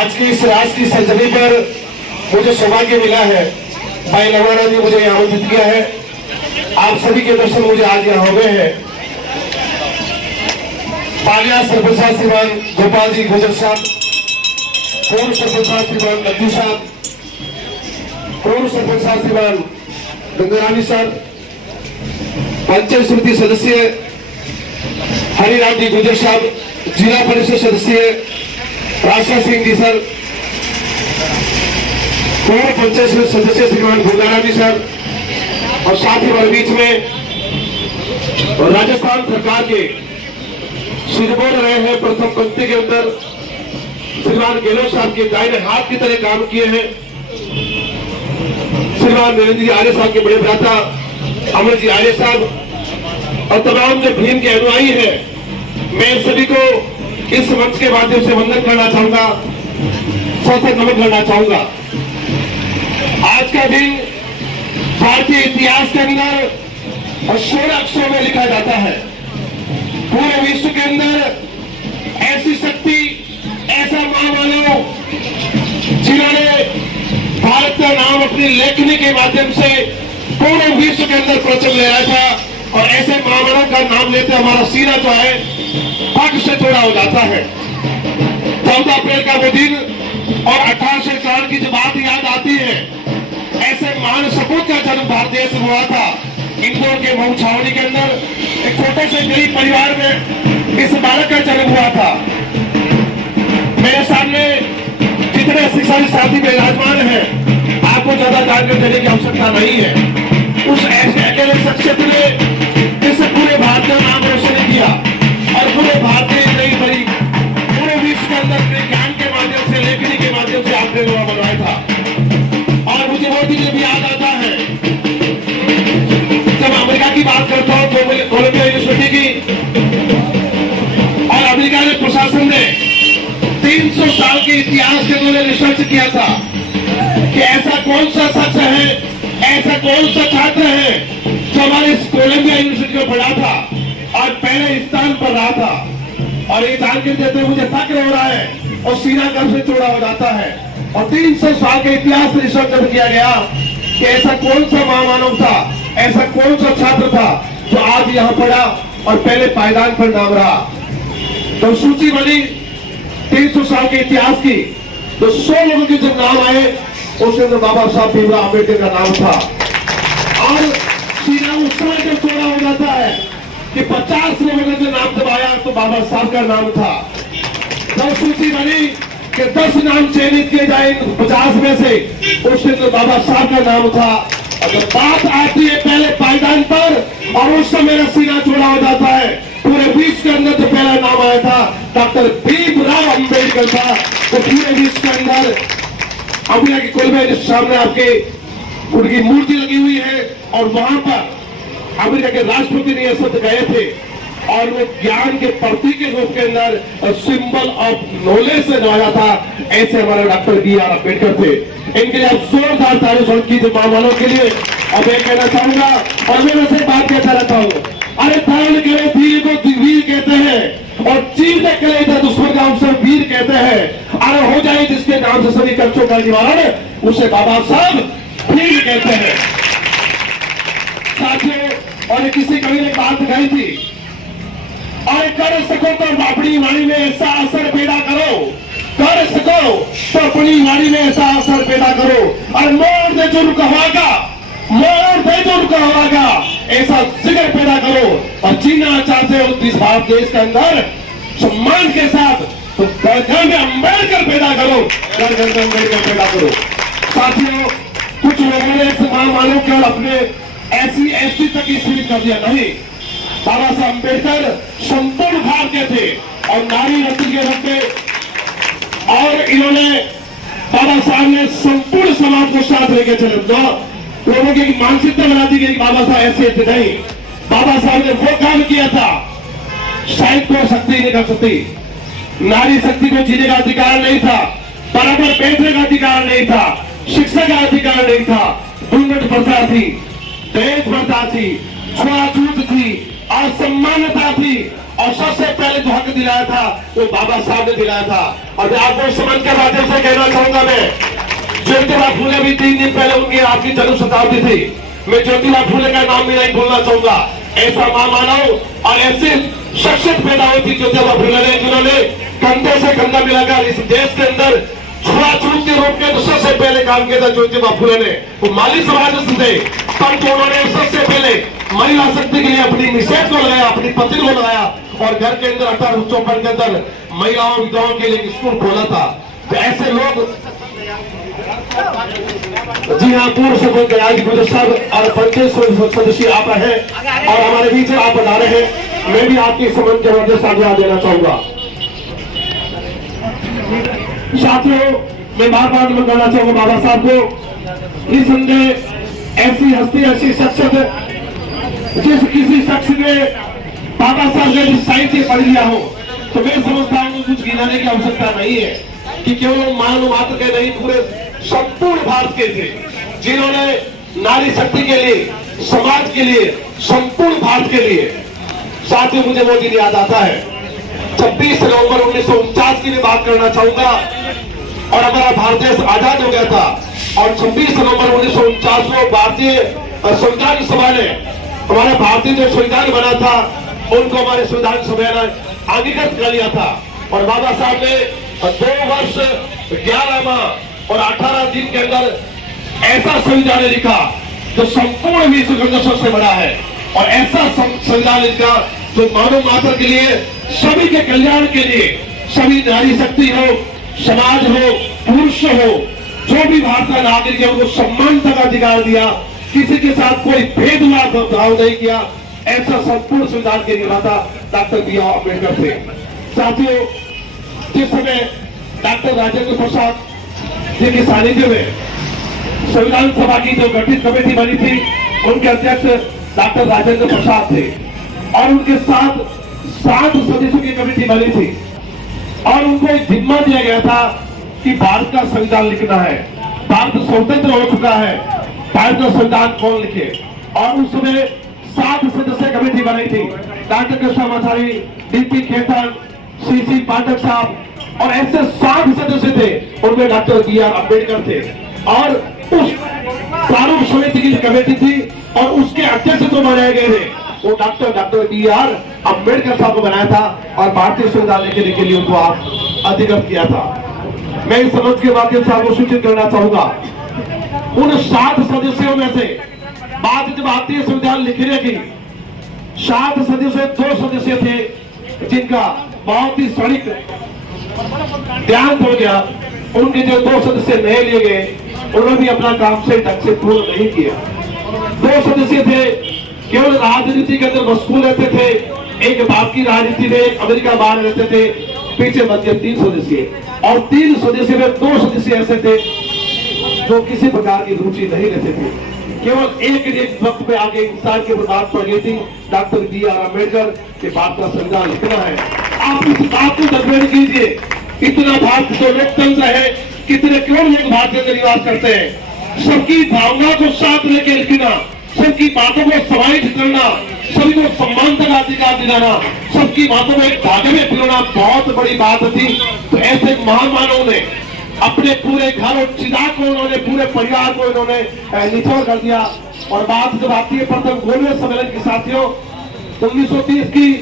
आज की इस राष्ट्र की सरजमी पर मुझे सौभाग्य मिला है, भाई लवाना जी मुझे यहाँ आमंत्रित किया है। आप सभी के दर्शन मुझे आज यहाँ हो गए हैं। पालिया सरपंच साहब श्रीमान गोपाल जी गुजर साहब, पूर्व सरपंच साहब श्रीमान लड्डू साहब, पूर्व सरपंच साहब श्रीमान गंगारानी साहब, पंचायत समिति सदस्य हरिराम जी गुजर साहब, जिला परिषद सदस्य राशा सिंह जी सर, पूर्व पंचायत समिति सदस्य श्रीमान गंगारानी सर, और साथ ही हमारे बीच में राजस्थान सरकार के सिर बोल रहे हैं प्रथम पंक्ति के अंदर श्रीमान गहलोत साहब के दाहिने हाथ की तरह काम किए हैं, श्रीमान नरेंद्र जी आर्य साहब के बड़े भ्राता अमर जी आर्य साहब और तमाम जो भीम के अनुयायी हैं, मैं सभी को इस मंच के माध्यम से वंदन करना चाहूंगा, सशक्त नमन करना चाहूंगा। आज का दिन भारतीय इतिहास के अंदर और 16 अक्षरों में लिखा जाता है। पूरे विश्व के अंदर ऐसी शक्ति, ऐसा महामानव जिन्होंने भारत का नाम अपनी लेखनी के माध्यम से पूरे विश्व के अंदर प्रचल ले रहा था, और ऐसे महामानव का नाम लेते हमारा सीना जो है पग से थोड़ा हो जाता है। 14 अप्रैल का वो दिन और 1851 की जो बात याद आती है, ऐसे महान सपूत का जन्म भारत देश में हुआ था। इंदौर के मऊ छावनी के अंदर एक छोटे से गरीब परिवार में इस बालक का जन्म हुआ था। मेरे सामने जितने शिक्षार्थी साथी विराजमान हैं, आपको ज्यादा जानकारी देने की आवश्यकता नहीं है। उस ऐसे अकेले शख्सियत ने इस पूरे भारत का नाम रोशन किया और पूरे भारतीय नहीं बड़ी पूरे विश्व के अंदर अपने ज्ञान के माध्यम से, लेखनी के माध्यम से आपने लोहा बनवाया था। और मुझे वो दिन भी याद आता है जब अमेरिका की बात करता हूं तो कोलंबिया यूनिवर्सिटी की, और अमेरिका ने प्रशासन ने 300 साल के इतिहास के उन्होंने रिसर्च किया था कि ऐसा कौन सा शख्स है, ऐसा कौन सा छात्र है जो हमारे कोलंबिया यूनिवर्सिटी में पढ़ा था और पहले स्थान पर रहा था। और ये जानकर देते हुए मुझे फक्र हो रहा है और सीना गर्व से चौड़ा हो जाता है। और 300 साल के इतिहास में रिसर्च किया गया कि ऐसा कौन सा महामानव था, ऐसा कौन सा छात्र था जो आज यहाँ पढ़ा और पहले पायदान पर नाम रहा। तो सूची बनी 300 साल के इतिहास की, तो 100 लोगों के जब नाम आए उसके अंदर बाबा साहब भीमराव अम्बेडकर का नाम था। और सीना उस समय जब चौड़ा हो जाता है कि 50 लोगों ने जो नाम दबाया तो बाबा साहब का नाम था। जब सूची बनी कि 10 नाम चयनित किए जाए 50 में से, उसके अंदर बाबा साहब का नाम था। अगर बात आती है पहले पायदान पर, और उस समय मेरा सीना चौड़ा हो जाता है, पूरे विश्व के अंदर जो पहला नाम आया था डॉक्टर भीमराव अम्बेडकर था। तो पूरे विश्व के अंदर अमेरिका के कोलंबिया के सामने आपके उनकी मूर्ति लगी हुई है, और वहां पर अमेरिका के राष्ट्रपति ने यह शब्द कहे थे, और वो ज्ञान के प्रतीक के रूप के अंदर सिंबल ऑफ नॉलेज से नवाजा था। ऐसे हमारे डॉक्टर बी.आर. अम्बेडकर थे। इनके लिए आप जोरदार ताली कीजिए महामानव के लिए। और मैं कहना चाहूंगा, और मैं वैसे बात कहता रहता हूँ, अरे धारण करे धीर को वीर कहते हैं, और चीरने के लिए दुश्मन का अवसर वीर कहते हैं। अरे हो जाए जिसके नाम से सभी कष्टों का निवारण, उसे बाबा साहब वीर कहते हैं। साथियों, और किसी कवि ने बात कही थी, और कर सको तो अपनी वाणी में ऐसा असर पैदा करो, कर सको तो अपनी वाणी में ऐसा असर पैदा करो, और मोड़ दे जो रुका होगा, मोड़ दे जो रुका होगा, ऐसा जिगर पैदा करो। और जीना चाहते हो इस भारत देश के अंदर सम्मान के साथ, तो घर में अम्बेडकर पैदा करो, घर घर में अम्बेडकर पैदा करो। साथियों, कुछ लोगों ने इस महामानव केवल अपने ऐसी तक ही सीमित कर दिया, नहीं। बाबा साहब अम्बेडकर संपूर्ण भारत के थे और नारी रत्न के रूप में, और इन्होंने बाबा साहब ने संपूर्ण समाज को साथ लेके चले। जो लोगों की मानसिकता बना दी गई बाबा साहब ऐसे थे, नहीं। बाबा साहब ने वो काम किया था, शायद को शक्ति नहीं कर सकती, नारी शक्ति को जीने का अधिकार नहीं था, बराबर बैठने का अधिकार नहीं था, शिक्षा का अधिकार नहीं था, घूंघट प्रथा थी, दहेज प्रथा थी, छुआछूत थी, असमानता थी, और सबसे पहले जो हक दिलाया था वो बाबा साहब ने दिलाया था। और आपको समाज के माध्यम से कहना चाहूंगा, मैं ज्योतिबा फूले भी 3 दिन पहले उनकी आपकी जन्म शताब्दी थी, मैं ज्योतिबा फूले का नाम भी नहीं भूलना चाहूंगा। ऐसा महामानव और ऐसी शख्सियत पैदा हुई थी ज्योतिबा फूले ने, जिन्होंने कंधे से कंधा मिलाकर इस देश के अंदर छुआछूत के रूप में तो सबसे पहले काम किया था ज्योतिबा फूले ने। वो माली समाज से थे, तब तो उन्होंने सबसे पहले महिला शक्ति के लिए अपनी मिसेज को लगाया, अपनी पत्नी को लगाया और घर के अंदर 1854 के अंदर महिलाओं विधवाओं के लिए स्कूल खोला था। तो ऐसे लोग, जी हाँ, पूर्व सरपंच आज गुजर साहब और पंचायत सदस्य आप हैं और हमारे बीच आप बता रहे हैं, मैं भी आपकी समझ के वजह से देना चाहूंगा। साथियों, मैं बार बार कहना चाहूंगा बाबा साहब को, निसंदेह ऐसी हस्ती, ऐसी शख्सियत, जिस किसी शख्स ने बाबा साहब ने साहित्य पढ़ लिया हो तो मैं समझता हूँ कुछ गिनाने की आवश्यकता नहीं है कि केवल मानव मात्र के नहीं, पूरे संपूर्ण भारत के थे जिन्होंने नारी शक्ति के लिए, समाज के लिए, संपूर्ण भारत के लिए। साथियों, मुझे वो दिन याद आता है 26 नवंबर 1949 की भी बात करना चाहूंगा और हमारा भारत देश आजाद हो गया था और 26 नवंबर 1949 को भारतीय संविधान सभा ने हमारा भारतीय जो संविधान बना था उनको हमारे संविधान सभा ने अंगीकृत कर लिया था। और बाबा साहब ने 2 वर्ष 11 माह और 18 दिन के अंदर ऐसा संविधान लिखा जो संपूर्ण विश्व के अंदर सबसे बड़ा है और ऐसा संविधान लिखा जो मानव मात्र के लिए, सभी के कल्याण के लिए, सभी नारी शक्ति हो, समाज हो, पुरुष हो, जो भी भारत का नागरिक है उनको सम्मानता का अधिकार दिया, किसी के साथ कोई भेदभाव नहीं किया। ऐसा संपूर्ण संविधान के निर्माता डॉक्टर बी आर अम्बेडकर थे। साथियों, जिस समय डॉक्टर राजेंद्र प्रसाद जी के सानिध्य में संविधान सभा की जो गठित कमेटी बनी थी, उनके अध्यक्ष डॉक्टर राजेंद्र प्रसाद थे और उनके साथ 7 सदस्यों की कमेटी बनी थी और उनको एक जिम्मा दिया गया था कि भारत का संविधान लिखना है। भारत स्वतंत्र हो चुका है, भारत का संविधान कौन लिखे। और उस समय 7 सदस्य कमेटी बनाई थी, doctor Krishnamachari, DP Khaitan, CC Pathak साहब और ऐसे 7 सदस्य थे, उनमें डॉक्टर बी आर अम्बेडकर थे। और उस प्रारूप समिति की कमेटी थी और उसके अध्यक्ष जो बनाए गए थे वो डॉक्टर बी आर अम्बेडकर साहब को बनाया था और भारतीय संविधान लिखने के लिए उनको अधिकृत किया था। मैं इस समझ के माध्यम से आपको सूचित करना चाहूंगा, उन 7 सदस्यों में से बात जब आती है संविधान लिखने की, 7 सदस्य 2 सदस्य थे जिनका बहुत ही क्षणिक देहांत हो गया। उनके जो 2 सदस्य नए लिए गए उन्होंने भी अपना काम सही ढंग से पूर्ण नहीं किया। 2 सदस्य थे केवल राजनीति के अंदर मशगूल रहते थे, एक भारत की राजनीति में, एक अमेरिका बाहर रहते थे। पीछे बच गए 3 सदस्य और 3 सदस्य में 2 सदस्य ऐसे थे जो किसी प्रकार की रुचि नहीं रहते थे, केवल एक वक्त पे आगे इंसान के बात पड़ गई थी डॉक्टर बी आर अम्बेडकर के भारत का संविधान लिखना है। आप इस बात को तस्वीर कीजिए, इतना भारत जो लोकतंत्र है, कितने करोड़ लोग भारत के अंदर निवास करते हैं, सबकी भावना को साथ लेकर लिखना, सबकी बातों को समाहित करना, सभी को सम्मानता का अधिकार दिलाना, सबकी बातों में एक धागे में पिरोना बहुत बड़ी बात थी। तो ऐसे महामानव ने अपने पूरे घर और चिता को, उन्होंने पूरे परिवार को इन्होंने निचोड़ कर दिया। और बात जब आती है प्रथम गोलमेज सम्मेलन की, साथियों 1930 की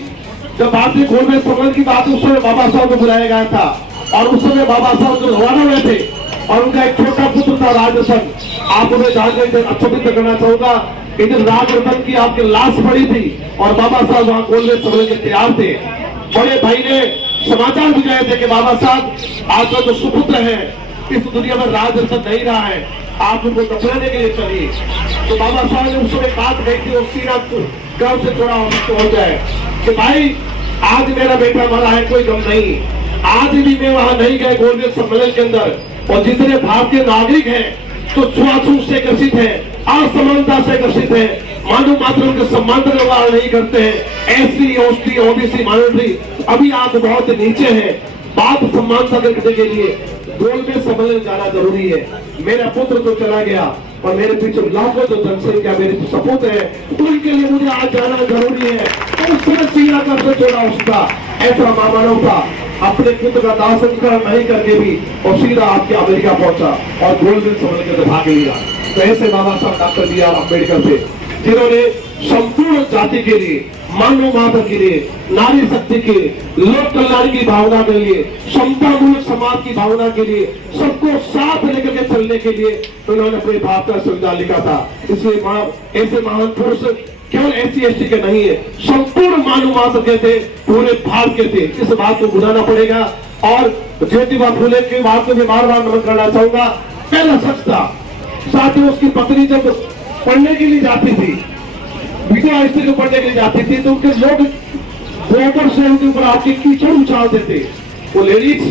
जब भारतीय गोलमेज सम्मेलन की बात, उस समय बाबा साहब को बुलाया गया था और उस समय बाबा साहब जो रवाना हुए थे और उनका एक छोटा पुत्र था राजरतन, आप उन्हें जानकर अच्छोदित करना चाहूंगा। इधर राजरतन की आपकी लाश पड़ी थी और बाबा साहब वहां गोलमेज सम्मेलन के तैयार थे। बड़े भाई ने समाचार भी गए थे कि बाबा साहब आपका जो सुपुत्र है इस दुनिया में राजरतन नहीं रहा है, आप उनको दफनाने के लिए चलिए। तो बाबा साहब ने उस समय बात गई थी और सीना गर्व से थोड़ा हो जाए कि भाई आज मेरा बेटा मरा है, कोई गम नहीं। आज भी मैं वहां नहीं गए गोलमेज सम्मेलन के अंदर, और जितने भारतीय नागरिक हैं तो छुआछूत से ग्रसित है, असमानता से ग्रसित है, मानव मात्र के सम्मान का व्यवहार नहीं करते हैं। एससी, एसटी, ओबीसी, माइनॉरिटी, अभी आप बहुत नीचे हैं। बात सम्मानता करने के लिए गोलमेज सम्मेलन जाना जरूरी है। मेरा पुत्र तो चला गया और मेरे पीछे लाखों जो जनसंख्या मेरे सपूत है, उनके लिए मुझे आज जाना जरूरी है। उस समय सीना कर से छोड़ा उसका ऐसा महामानव था, अपने पुत्र का दाह संस्कार नहीं करके भी और सीधा आपके अमेरिका पहुंचा और गोल्डन समझ के भाग लिया। तो ऐसे बाबा साहब डॉक्टर B.R. अम्बेडकर थे, जिन्होंने संपूर्ण जाति के लिए, मानव मात्र के लिए, नारी शक्ति के लिए, लोक कल्याण की भावना के लिए, समतामूलक समाज की भावना के लिए, सबको साथ लेकर के चलने के लिए उन्होंने अपने भारत का संविधान लिखा था। इसलिए ऐसे महान पुरुष केवल SC/ST के नहीं है, संपूर्ण मानव मात्र के थे, पूरे भारत के थे। इस बात को बुझाना पड़ेगा। और ज्योतिबा फुले की बात को भी बार बार नमन करना चाहूंगा। पहला शख्स था, साथ ही उसकी पत्नी जब पढ़ने के लिए जाती थी, विधवा स्त्री को पढ़ने के लिए जाती थी, तो उनके लोग गोबर से उनके ऊपर आके कीचड़ उछालते थे। वो लेडीज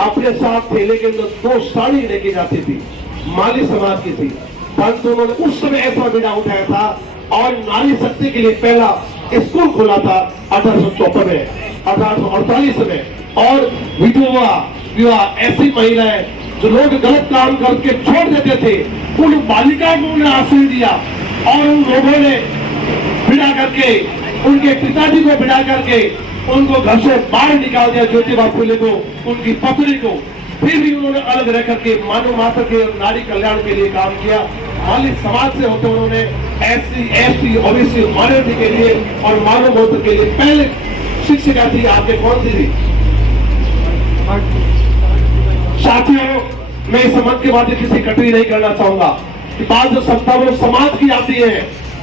अपने साथ थैले के अंदर 2 साड़ी लेके जाती थी, माली समाज की थी, परंतु उन्होंने उस समय ऐसा बीड़ा उठाया था और नारी शक्ति के लिए पहला स्कूल खोला था 1854 में, 1848 में। और विधवा ऐसी महिलाएं जो लोग गलत काम करके छोड़ देते थे, उन बालिकाओं को उन्हें आश्रय दिया और उन लोगों ने बिड़ा करके, उनके पिताजी को बिड़ा करके उनको घर से बाहर निकाल दिया, ज्योतिबा फुले को, उनकी पत्नी को। फिर भी उन्होंने अलग रह करके मानव मात्र के और नारी कल्याण के लिए काम किया। माली समाज से होते उन्होंने SC/ST OBC माइनॉरिटी के लिए और मानव मात्र के लिए पहले शिक्षिका थी। आपके कौन सी थी साथियों? मैं इस समझ के बाद किसी कटरी नहीं करना चाहूंगा कि बात जो समतामूलक समाज की आती है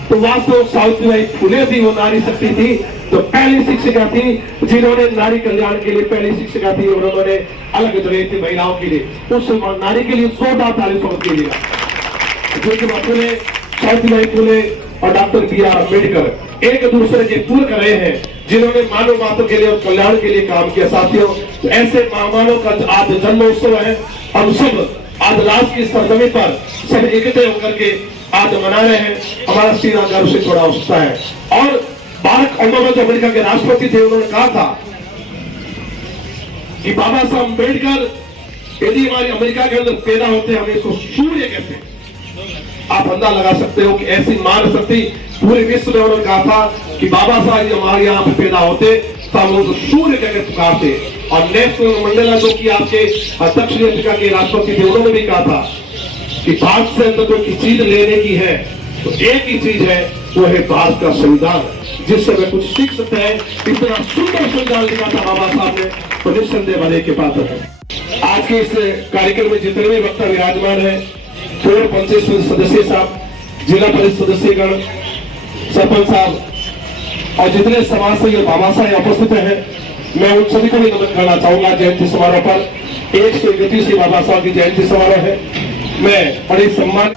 तो वास्तव सावित्रीबाई फुले थी, वो नारी शक्ति थी, तो पहली शिक्षिका थी जिन्होंने नारी कल्याण के लिए पहली शिक्षिका थी और उन्होंने अलग जगह थी महिलाओं के लिए। उस नारी के लिए 14 के लिए ज्योतिबा फुले, सावित्रीबाई फुले और डॉक्टर B.R. अम्बेडकर एक दूसरे के पूरक रहे हैं, जिन्होंने मानव मात्र के लिए और कल्याण के लिए काम किया। साथियों, तो ऐसे महामानव का आज जन्मोत्सव है। हम सब आज राष्ट्र की सरजमी पर सब एकत्र होकर के आज मना रहे हैं। हमारा सीना गर्व से छोड़ा हो सकता है। और बाराक ओबामा जो अमेरिका के राष्ट्रपति थे, उन्होंने कहा था कि बाबा साहब अम्बेडकर यदि हमारी अमेरिका के अंदर पैदा होते, हमें इसको सूर्य कहते हैं। आप अंदाजा लगा सकते हो कि ऐसी मान शक्ति पूरे विश्व में उन्होंने कहा था कि बाबा साहब हमारे यहाँ पे पैदा होते तो हम उनको सूर्य कहकर पुकारते। और नेल्सन मंडेला जो कि आपके दक्षिण अफ्रीका के राष्ट्रपति थे, उन्होंने भी कहा था कि भारत से अंदर कोई चीज लेने की है तो एक ही चीज है, वो है भारत का संविधान, जिससे वे कुछ सीख सकते हैं। इतना सुंदर संविधान लिखा था बाबा साहब ने, तो निस्संदेह बने के पात्र है। आज के इस कार्यक्रम में जितने भी वक्ता विराजमान है, पूर्व पंचायत सदस्य साहब, जिला परिषद सदस्यगण, सरपंच साहब और जितने समाज से ये बाबा साहब उपस्थित हैं, मैं उन सभी को भी नमन करना चाहूंगा। जयंती समारोह पर 131 बाबा साहब की जयंती समारोह है। मैं बड़े सम्मान